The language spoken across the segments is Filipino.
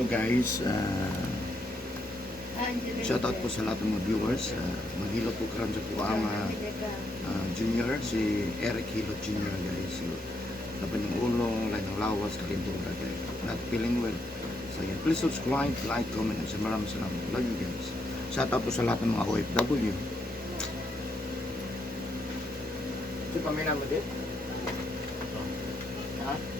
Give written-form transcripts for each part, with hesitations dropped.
Hello guys, shoutout po sa lahat ng mga viewers. Maghilot po karon sa kuha junior, si Eric Hilot Jr. guys. So, laban yung ulong, lain ng lawas, kalintura guys. Not feeling well. So yan, please subscribe, like, comment, and maraming salamat. Love you guys. Shoutout po sa lahat ng mga OFW. Si Pamina mo din? Ha?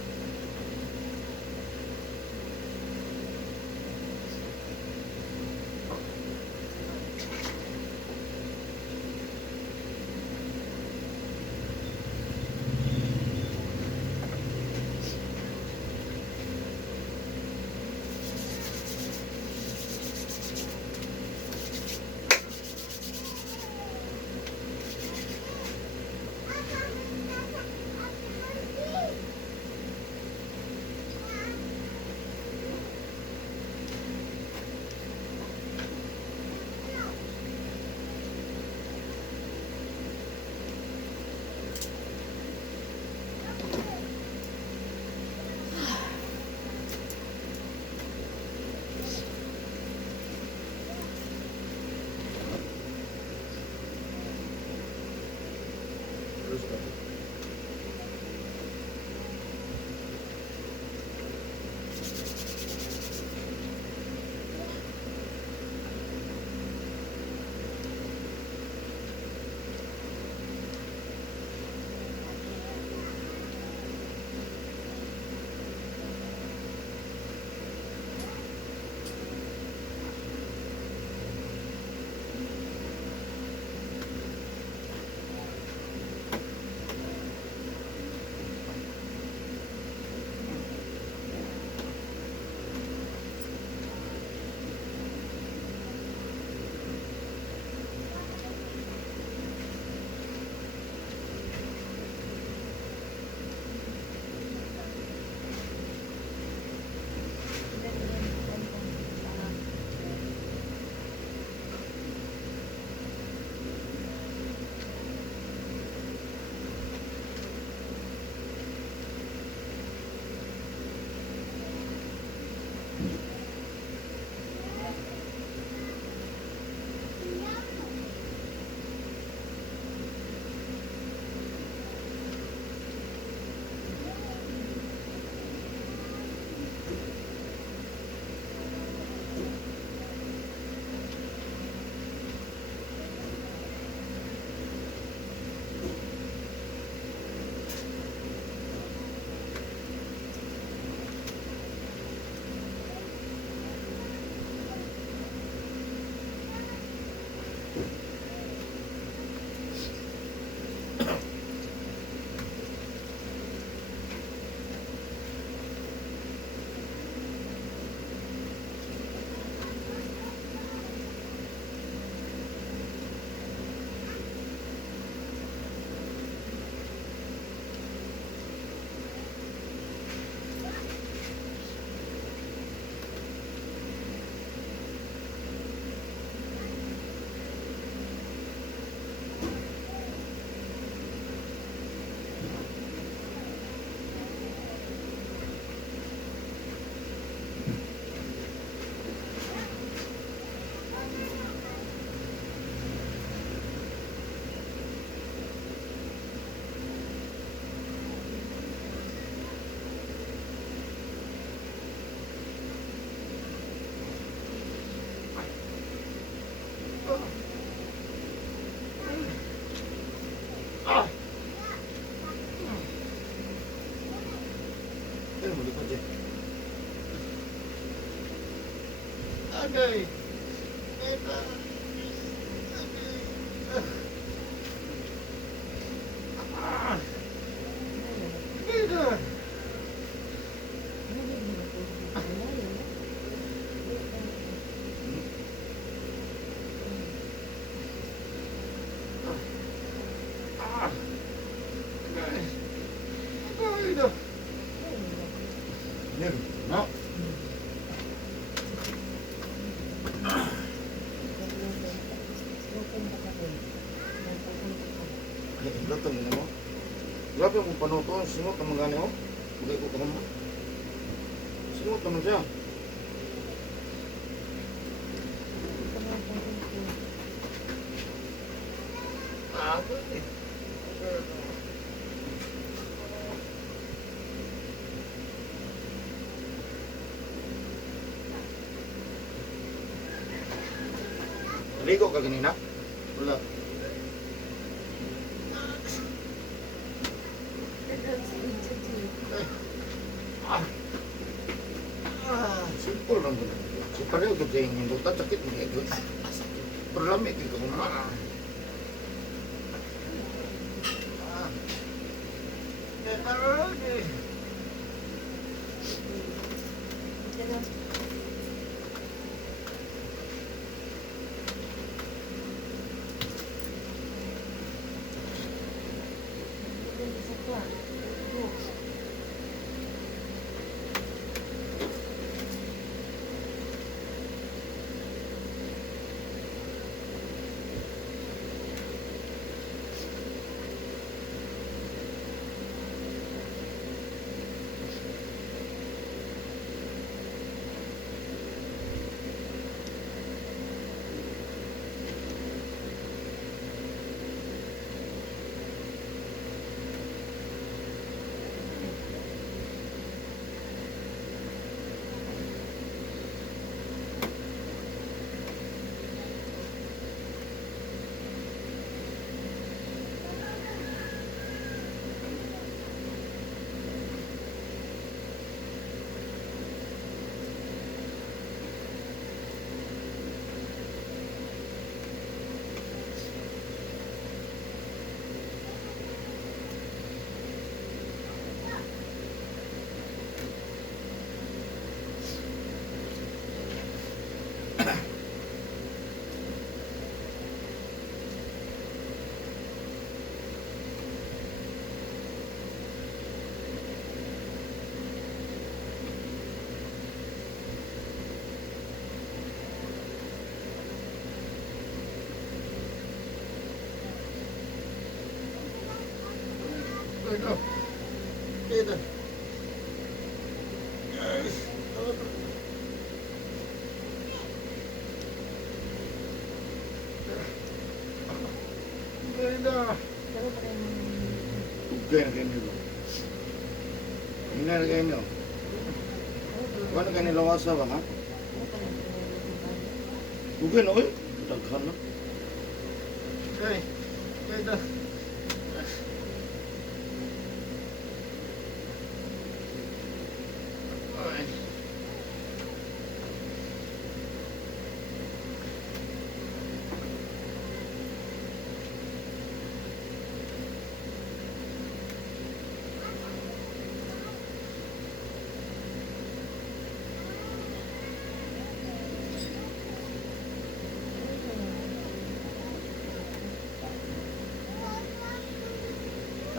Agay. No. Hilot mo. Grabe kung panuto, singot naman gani oh. Bagay ko ka mo. Singot naman siya. Naligo ka kanina? Wala. Simple lang ko. Si pareho ko sa inyong lutat, sakit mo kayo. Pero lamig ka kumara. Ito. Ito. Gaya na kayo nyo. Hindi na kayo nyo. Kung ano kayo nilawasa ba, ha? Bugay na kayo. Daghan na. Ay, ito.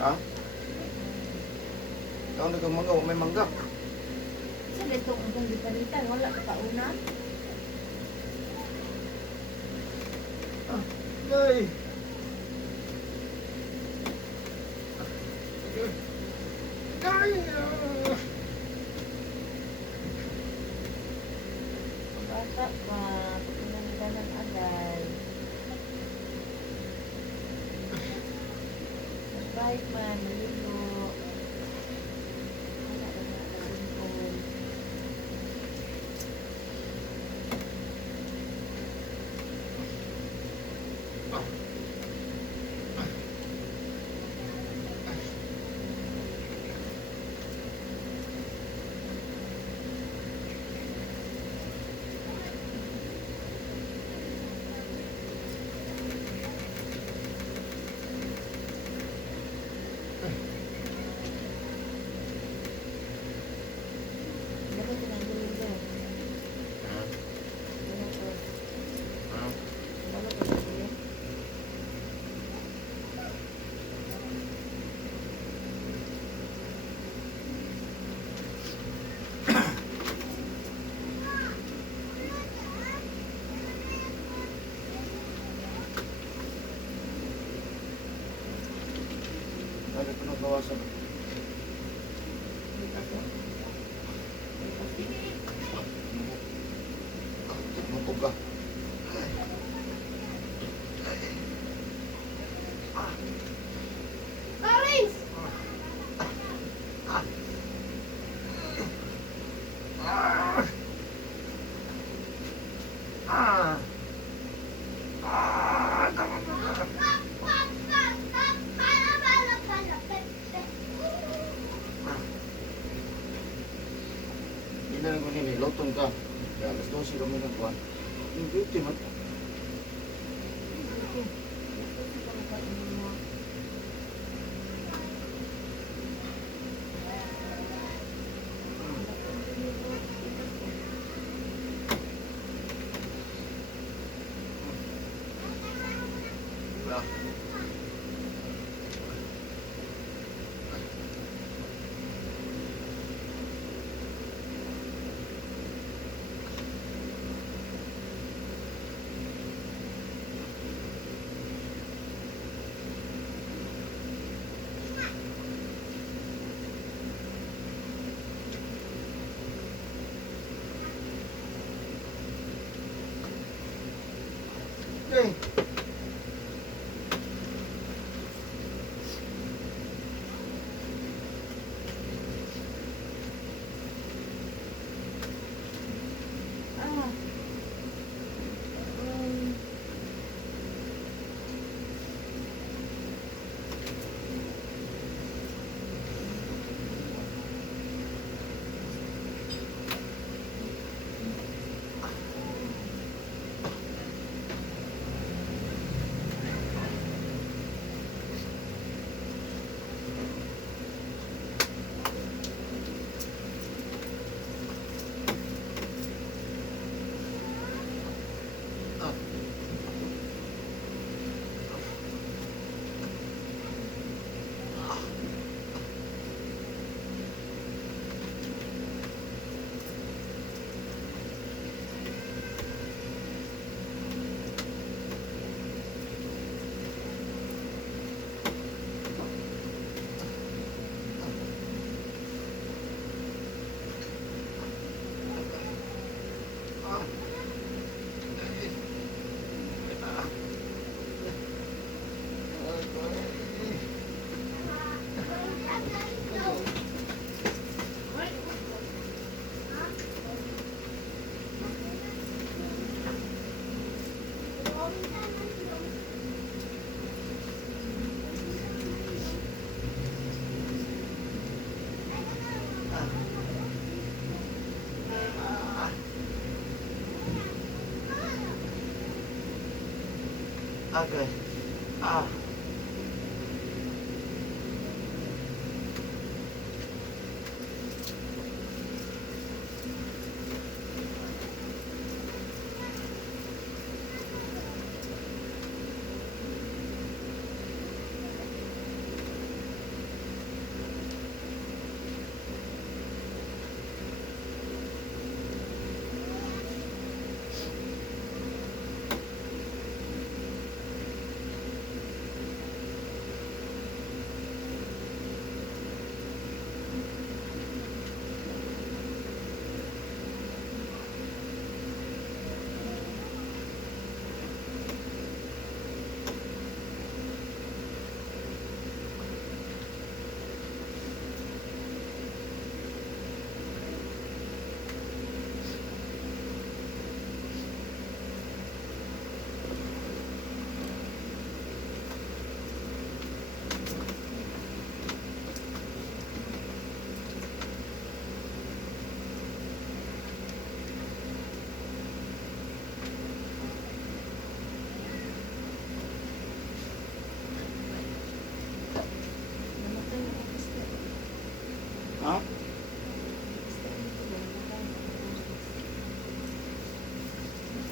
Ha? Ikaw na kang mangga, may mangga. Sa dito kung dipalitan, wala ka pa una. Ay! Ay! Bata pa, pinaniganan agad. Nagbahit man, nalilo. Wala na simple. Dapat tinanggalin ko. Dapat tinanggalin. Lagi ko nagbawasan. Tumutok ka. na lang ko nini, loton ka. Kaya alas 12 kami na kuhan. Yung duty man. Ah. Okay. Ah. Okay. Ah. Ha?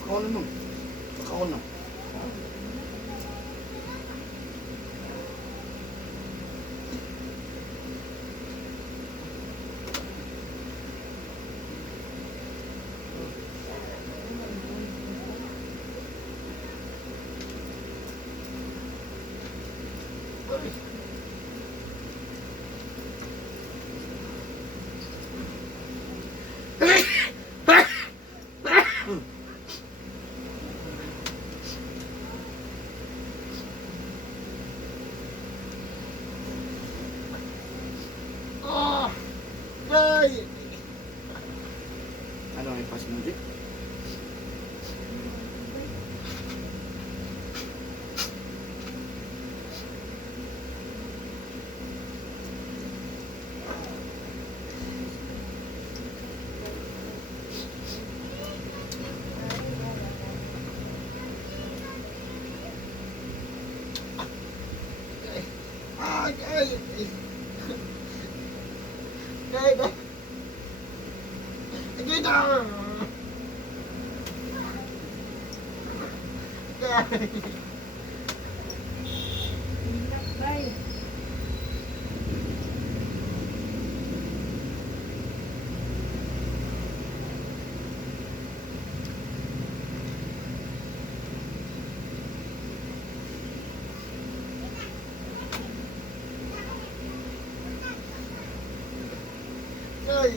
Kakaon naman. Kakaon na. Ah! Ay! Ano ang ipas mo, Dick? Ay! Ay! Agay na! Agay! Ingat, bay. Agay!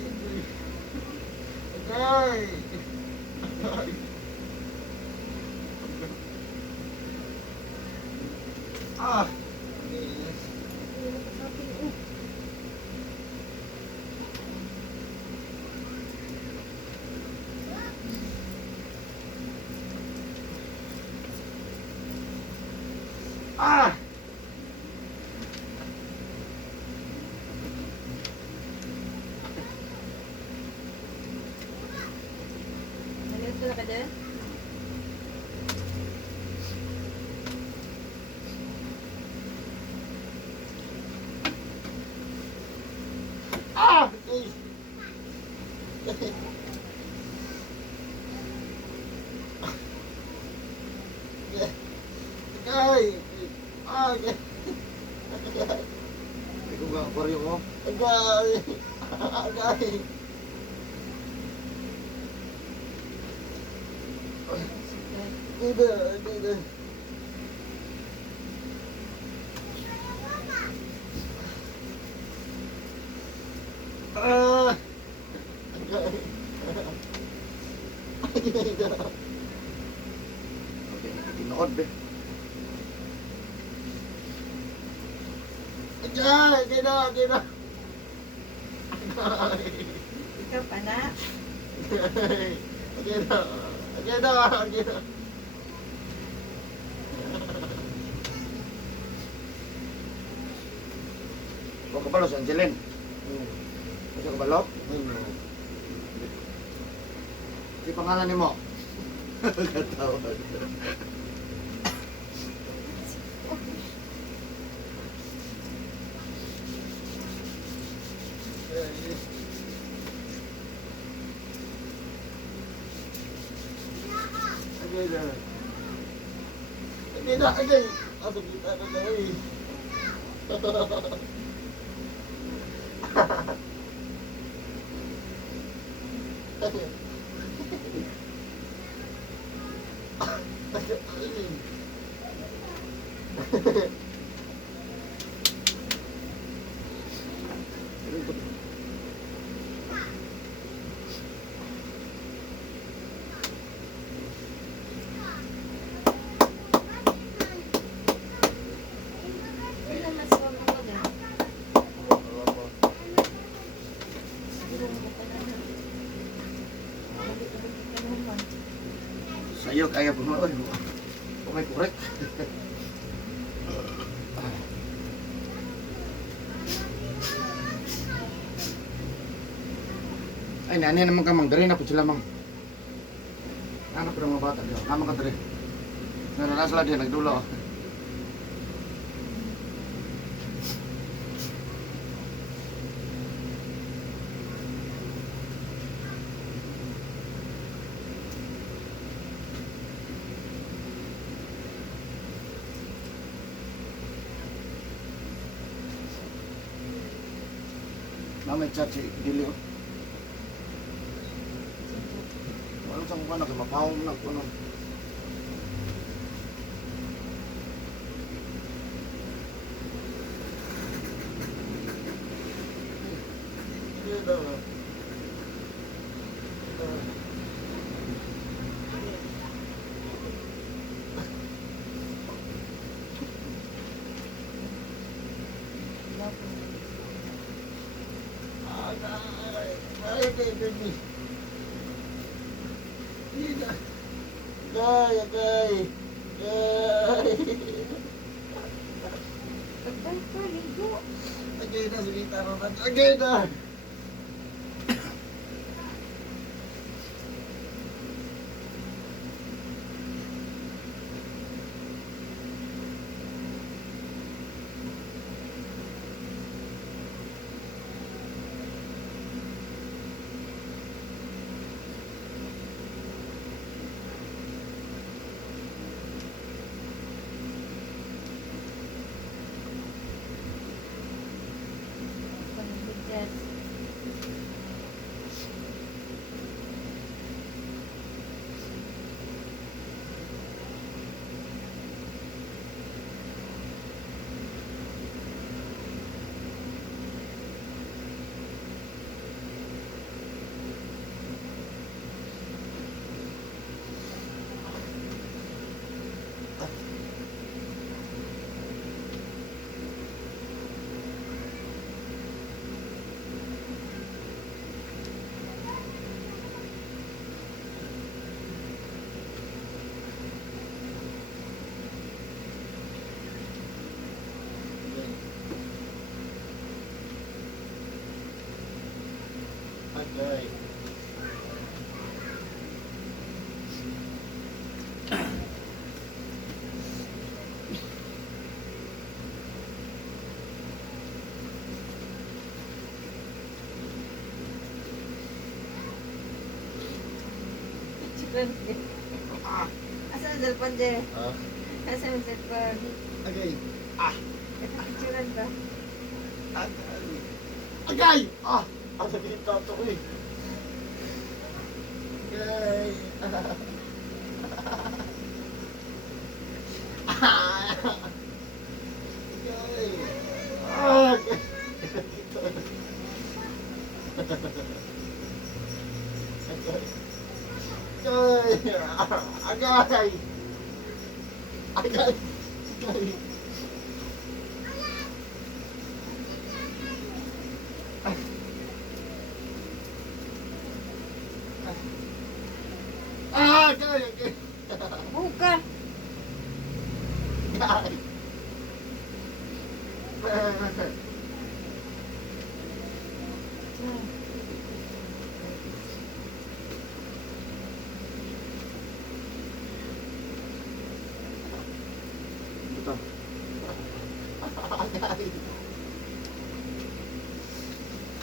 Agay! Agay! Ah! Hindi na kasapin, oh. Ah! Nalito na ka dyan? Ah! Agay! Ah! Agay! Hindi ko nga koryo mo. Agay! Agay! Dito! Dito! Ah! Agay! Agay na! Okay, tinood be. Agay! Agay na! Agay na! Agay! Ikaw pa na. Agay! Agay na! Agay na! Agay na! Huwag kabalo si Angeline. Huwag ka kabalo? Di pangalan ni mo? Katawad. Agay na. Agay na! Agay! Asa kita na na eh. Ilan na sa mga ka dyan? Siguro mo ka na na. Balik-balik ka naman. Sa'yo kaya pumaon. Okay, correct. Ay, nani naman ka mang dari na po sila mang. Ano pa mga bata diyan? Naman ka dari. Naranas lang diyan, nagdulo. Namay chat si Dilio. Walang sang kuwan na mapawom na kuno. Agay, agay. Agay. Agay ka, ligo. Agay na, silita naman. Agay na. Okay. Asa ang cellphone, Je? Ah, Asa ang cellphone? agay. Ah, Kapicturan ba? agay. Agay! Ah, ang sakit tato ko eh. Agay. Agay. Ah, agay. Agay. Agay. Agay. Agay. Agay. Buka! Agay. Ito.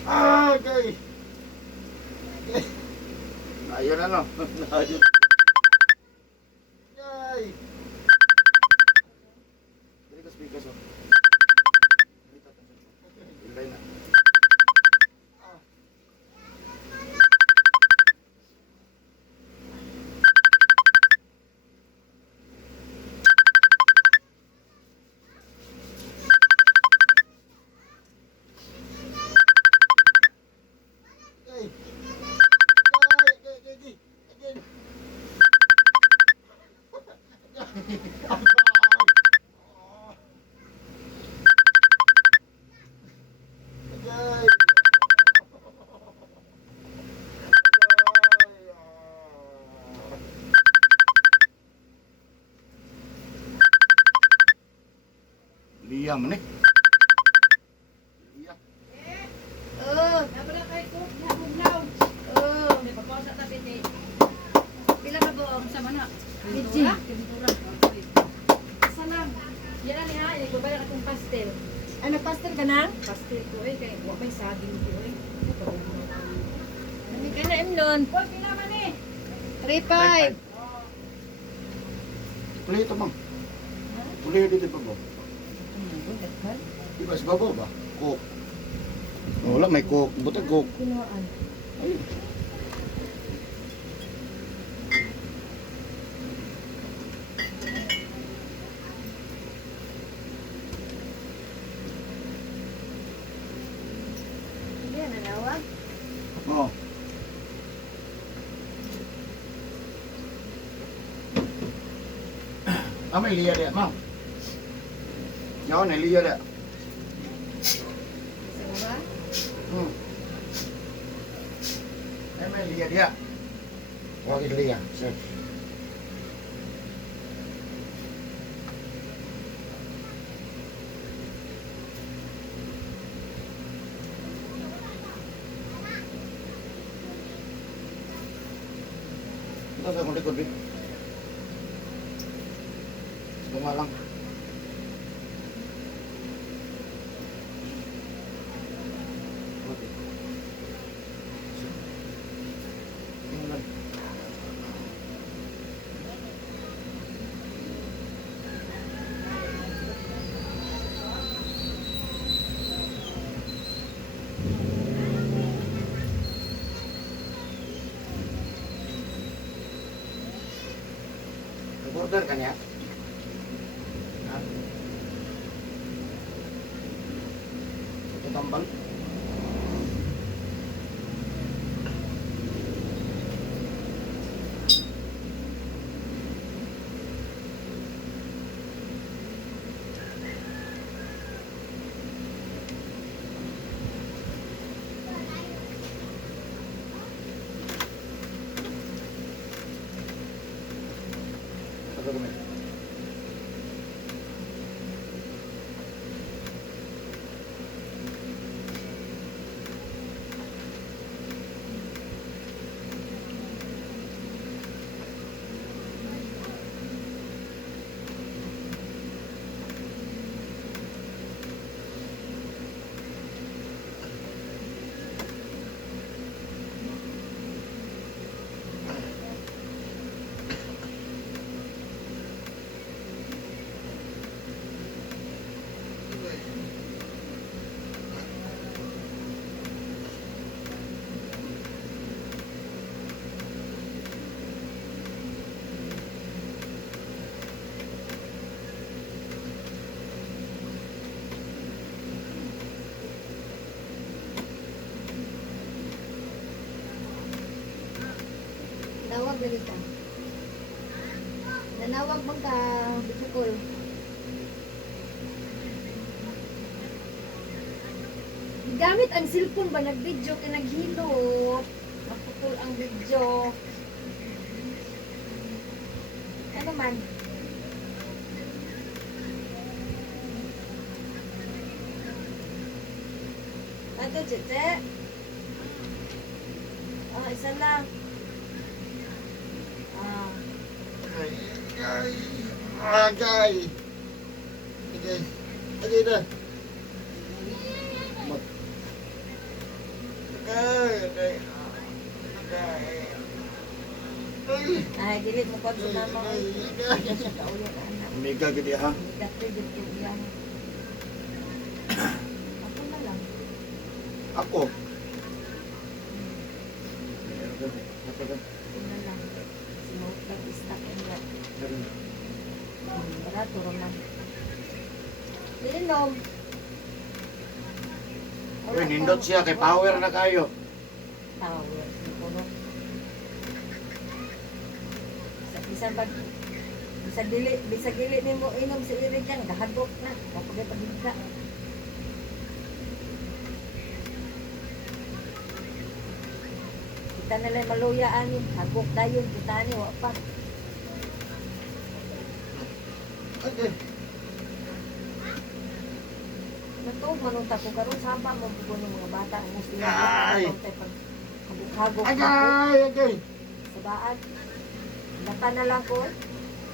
Agay. Agay. Ayun ano. Ayun. Agay. Dili ka speakers oh. Ilay na. Agay. Agay. Agay. Agay. Agay. Agay. Liya man eh. Liya. Oh! Nabra kay ko, nabugnaw. Oh! May pagpausa ta piti. Pila ka buong? Sa mana? Pintura? Pintura. Asa lang. Yan ni ha, ko ba akong pastel. Ano, pastel ka na? Pastel ko eh kay wa may saging ko eh. Ano ka na, Emlon? Ko pila man eh. 3-5. Tuloy ito bang? Tuloy dito pa ba? Di ba sa babaw ba? Coke. Wala, may coke. Butag coke. Kinuhaan. Ayun. Hindi yan, nanawag. Oo. Ah, may liya dia, ma'am. Yaw, may liya dia. Sama? Hmm. Ay, may liya dia. Huwag liya, sir. Ito sa akong likod, Vic. Bunga lang. Okay. Bunga lang. Nag-order ka niya? Ha? Ito tambal? Ito kami. dali ka. Nanawag mo ka, Bukol. Gamit ang cellphone ba nag-video ka naghilot? Naputol ang video. Ano man? Ato, Jete. Oh, isa lang. Ah. Agay! Agay! Agay na! Agay! Agay! Agay! Ay, gilit mo ko sa mama. Ay, sa kaulo ka anak. Umiga gidi ha? Dati dito yan. Ako na lang. Ako? Ako na lang. Smoke lang istak and that. Barato naman. Linom. Uy, nindot siya kay power na kayo. Power. Siguro. Bisa ba bisa dili nimo inom si Eric yan gahadok na kapag pagigka. Kita na lang maluya ani hagok dayon kita ni wa pa. Okay. Nato manunta ko karon saba mo ko ng mga bata ang gusto Ay! nila pag hagok Agay! Agay! sa baan. Bata na lang ko.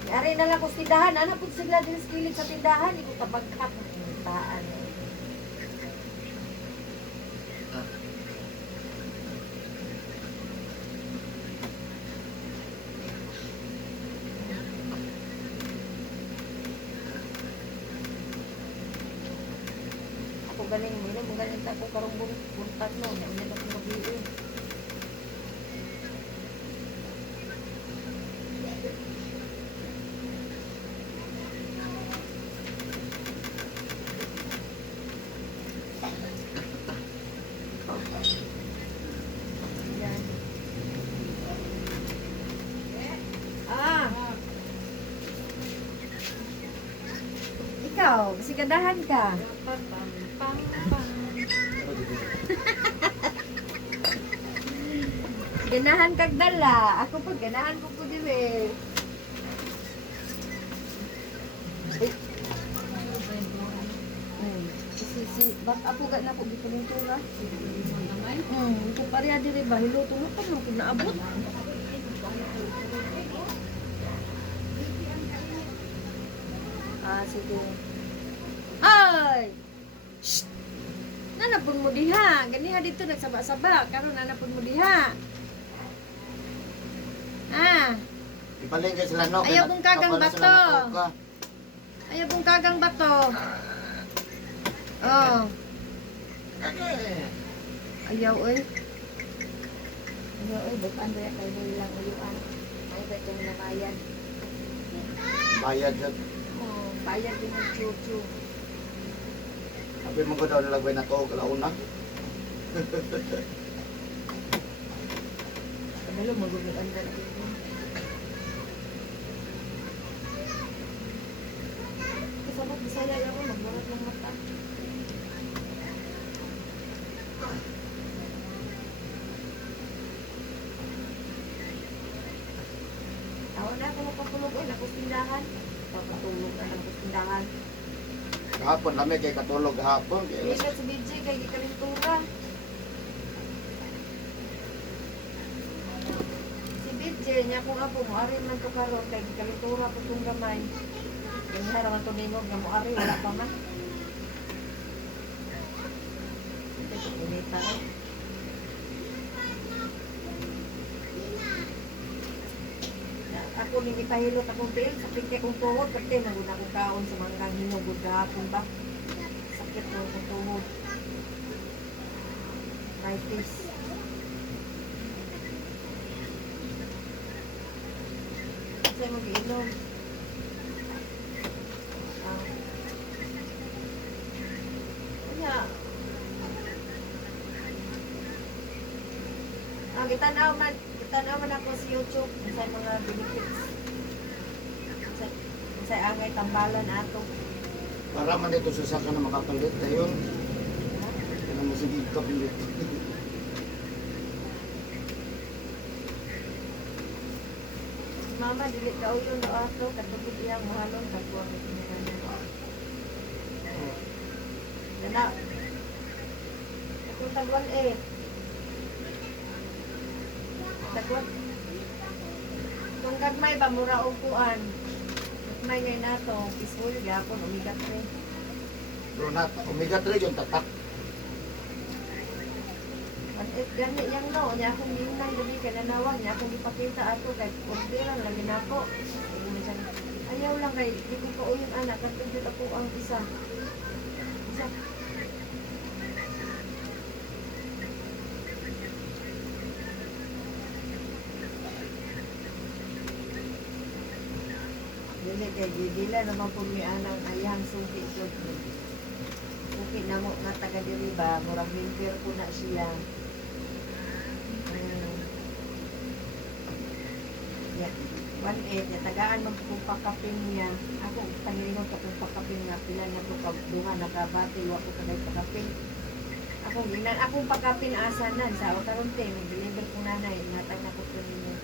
Yari na lang ko sa tindahan. Ano po sila din sa kilid sa tindahan? Hindi ko tabagkat ng tindahan. Ako galing mo. Mo galing ako karong buntag no. Nainag ako mag-iin. Yan. Ah! Ikaw, sigadahan ka. Pam, pam, pam, pam. Ganahan kag dala. Ako pa, ganahan ko po diwe. Bak ako ga na ko gipulintura. Ito pareha diri ba hiluto mo pa mo kung naabot. Ah, sige. Ay! Shh! Nanapon mo diha. Ganiha dito nagsaba-saba. Karon nanapon mo diha. Ah, Ipalingkay sila no. Ayaw kong kagang Kapala sila bato. nakauka. ayaw pong kagang bato. Oh, Agay! ayaw eh. Ayaw eh, bukan ba yan kayo nilang uyuan. Ay, ba itong nabayad? Bayad dyan. Oh, bayad din ng chuchu. Sabi mo ko daw nalagway na to, kalauna. Ano magugulan ba dito? Kasabot Bisaya ako, magmurat ng mata. Tawa na ako magpatulog eh, nakos tindahan. Papatulog na nakos tindahan. Kahapon kami kay katulog hapon. Hindi ka sa BJ, kay gikalintura. Si BJ, niya kung ako, muari man to karon kay gikalintura po itong gamay. Kaya haraman to ningog na muari, wala pa man. Ito, kumita eh. Ako ni ipahilot akong tail, sakit kay kong tuhod, kasi naguna akong kaon sa manggang hinugod kahapon ba. Sakit mo akong tuhod. Arthritis. Kasi mag-inom. Kaya, kitanaw man tanawan ako sa YouTube sa mga benefits. Sa angay tambalan ato. Para man dito sa saka na makapalit dayon. Kana mo sige kapilit. Mama dili ka uyon do ato katubig iyang mahalon kagwa ko kinahanglan. Dana. Kung tagwan tagwan. Kung gagmay ba mura og kuan. Gagmay ngay nato peaceful gyapon omega 3. Bro na omega 3 yung tatak. Gani yang no, niya akong ginang gabi kay nanawag niya akong ipakita ato kay orderan lang ginako. Ayaw lang kay di ko kauyon anak katubig ako ang isa. Isa. Dili kay gidila naman po ni anang ayang suki ko. Suki na mo nga taga diri ba, murag winter po na siya. Ya, 1.8 ya tagaan man kung pakapin niya. Ako pangilingon ka kung pakapin nga pila na ko pagduha nakabati wa ko kagay pakapin. Akong pakapin asanan sa karon te mag-deliver ko nanay natag na ko ninyo.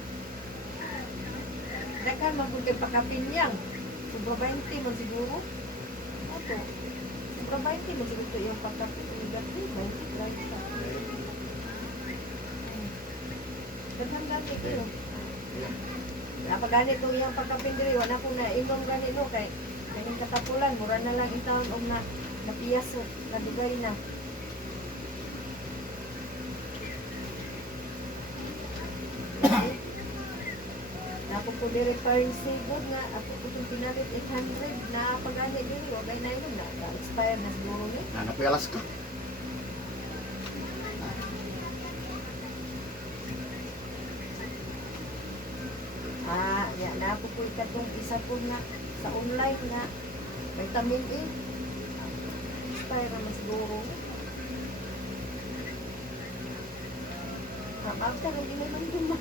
Dakan man kung pakapin yang. Sobra 20 man siguro. Opo. Sobra 20 man siguro yung pakapin ni Gati, 20 right pa. Kadang gani ko. Kapag ganito yung pagkapin diri, wala ko na imong ganito kay kaning katapulan, mura na lang itawon og na napiyas na dugay na. Ako po diri paring sibod nga ako po itong pinalit 800 na pagani diri, wagay na yun na expire na siguro ni. Napialas ka. Ya, na ako po ikatong isa po na sa online nga vitamin E. Expire na siguro. After, hindi naman duma.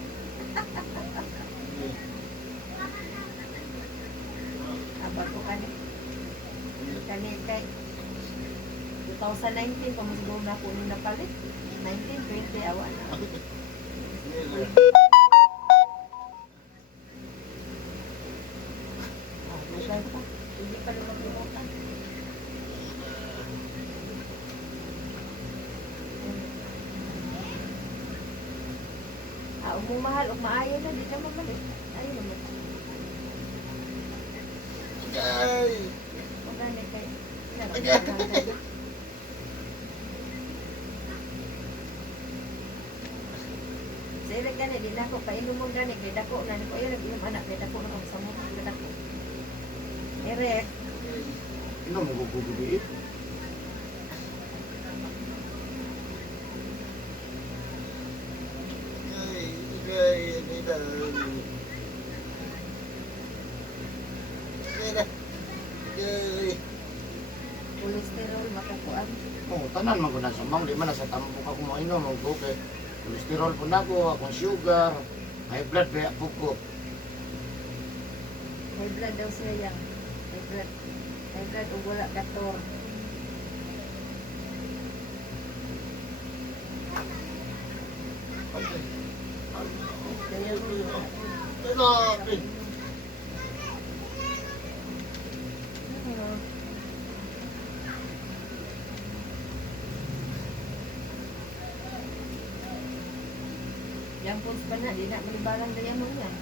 Abag ko kani. Kani kay 2019 pa mo siguro na po nung napalit. 19, 20, awan na. Hindi pa lumaglutan. Umumahal, umaayo na, di ka mabalik. Ayun naman. Ay. Maganda kayo. Sa ilang gani, di na ako, painom mong gani, kay dako na, ko ilang ilang anak, kay dako na kung sa mga, kay dako. Erek. Ino mo gugubiit. Kolesterol, makakuan. Oh, tanan man ko na sa mang di man na sa tambok ako mainom og okay. Kolesterol po na ko, akong sugar, high blood kaya po ko. High blood daw siya yan. High blood. High blood o wala gator. Kaya yang pulse pa na, di na malibalang na yan yan.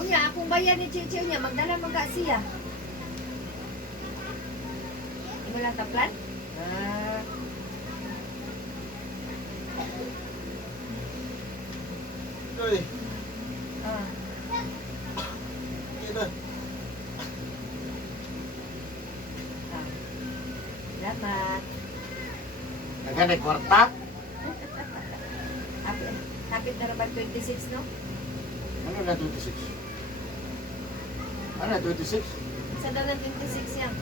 Unya, akong bayan ni Chichiw niya, magdala mga siya. Imo lang taplan? Ay, Ah. ina. Ah. Salamat. Nagani kwarta? Hapit na naman 26, no? Ano na 26? Ano na 26? Sa dalang 26 yan.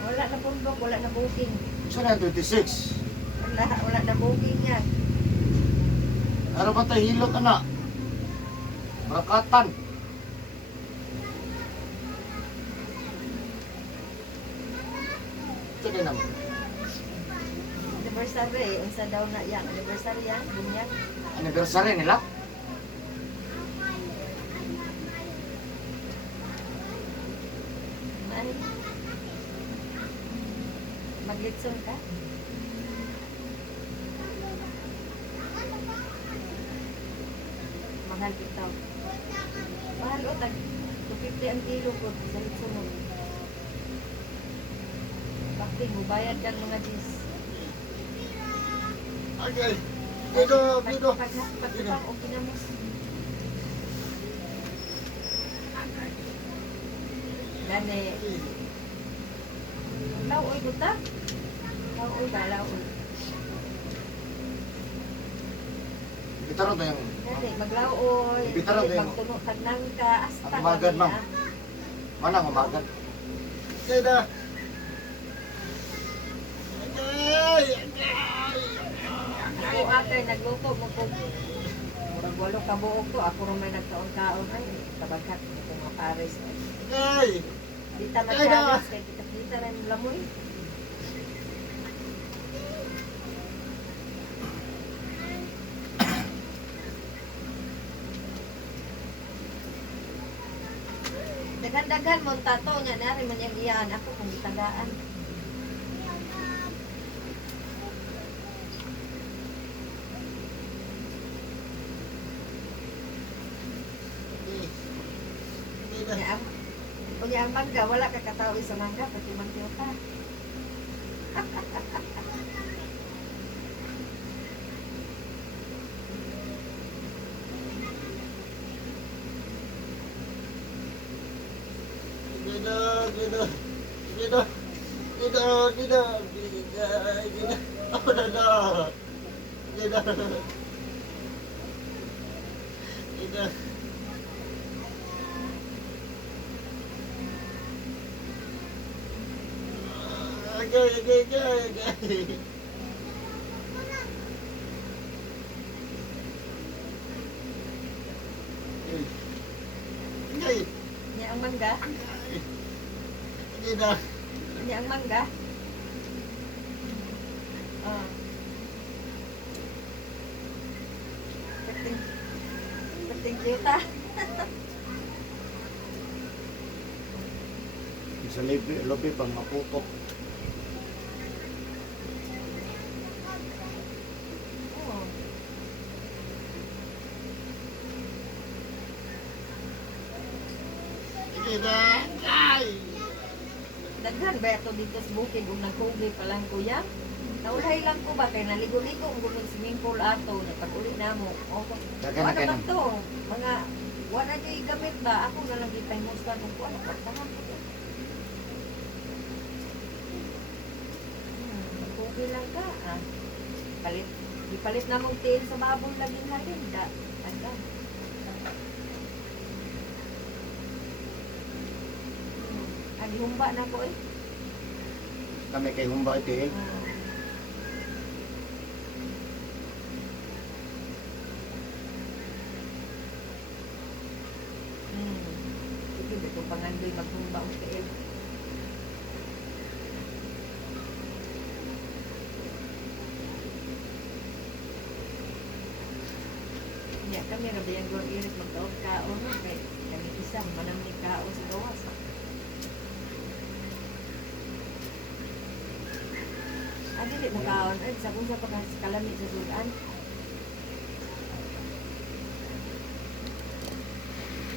Wala na pundok, wala na booking. Saan na 26? Ano wala na booking yan. Ano ba tayo hilot, anak? Barakatan. Sige naman. Anniversary, unsa daw na yan? Anniversary yan, bunyag. Anniversary nila? Ay. Maglitson ka? Mahal bitaw. Mahal o, tag 250 ang kilo ko sa litson mo. Bakit mo bayad kang mga dis? Okay. Dito, dito. Pagkakang o kinamos. Gani. Laoy buta? Laoy ba? Laoy. Bitaro na yung Gani, maglaoy. Bitara na yung- Magtunog tagnang ka. Asta Ang umagan, kami, ma'am. ah. manang umagan. Kaya Ako atay nagluto mo ko. Murag walo ka buok to. Ako rin may nagkaon-kaon. Ay, tabagkat mo kung mga pares. Di ta mag-challenge kay kita-kita rin lamoy. Dagan-dagan mo tato niya. Nari man yung iyan. Ako kung gitagaan. Kunya ang mangga, wala ka katawi sa mangga, pati mangga. Niya ang mangga, niya ang mangga. Ah. Pating kita. sa lobi pang maputok. Oh. Daghan ba ito dito sa bukid kung nagkugi pa lang kuya? Naulay lang ko ba kay naligo-ligo ang gulong swimming pool ato pag-uli na mo. O, Dagan na ano kayo ba to? Mga wala di gamit ba? Ako na lang kitay mo sa kung ano pa tahan ko. Nagkugi lang ka ah. Ipalit na mong tiil sa babong laging halin da. Tanda. Humba na ko eh. Kami kay Humba ito eh. Sige, dito pangandoy maghumba ang tiil. Nya kami ra bayang gor iris magtaog kaon kay kami isa manang ni kaon sa gawas. Dili mo kaon ay sa kung sa pagkakalami sa sudan.